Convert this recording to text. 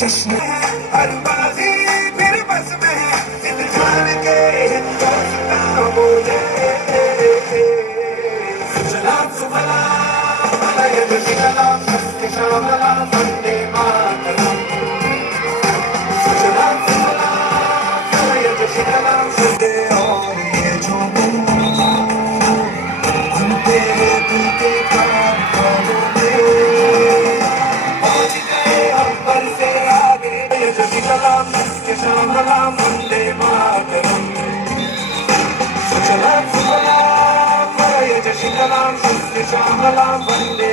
जश्न हर बाजी फिर बस में है दिल जान के हिंदुस्तान बोले सुजलाम सुफलाम मलयज शिखलाम श्यामलाम वंदे मातरम सुजलाम सुफलाम मलयज शिखलाम वंदे और ये जो हम तेरे दिल के काम करोगे पहुंच गए हम पर से आगे यज शिखलाम श्यामलाम वंदे मातरम सुजलाम सुफलाम मलयज शिखलाम श्यामलाम वंदे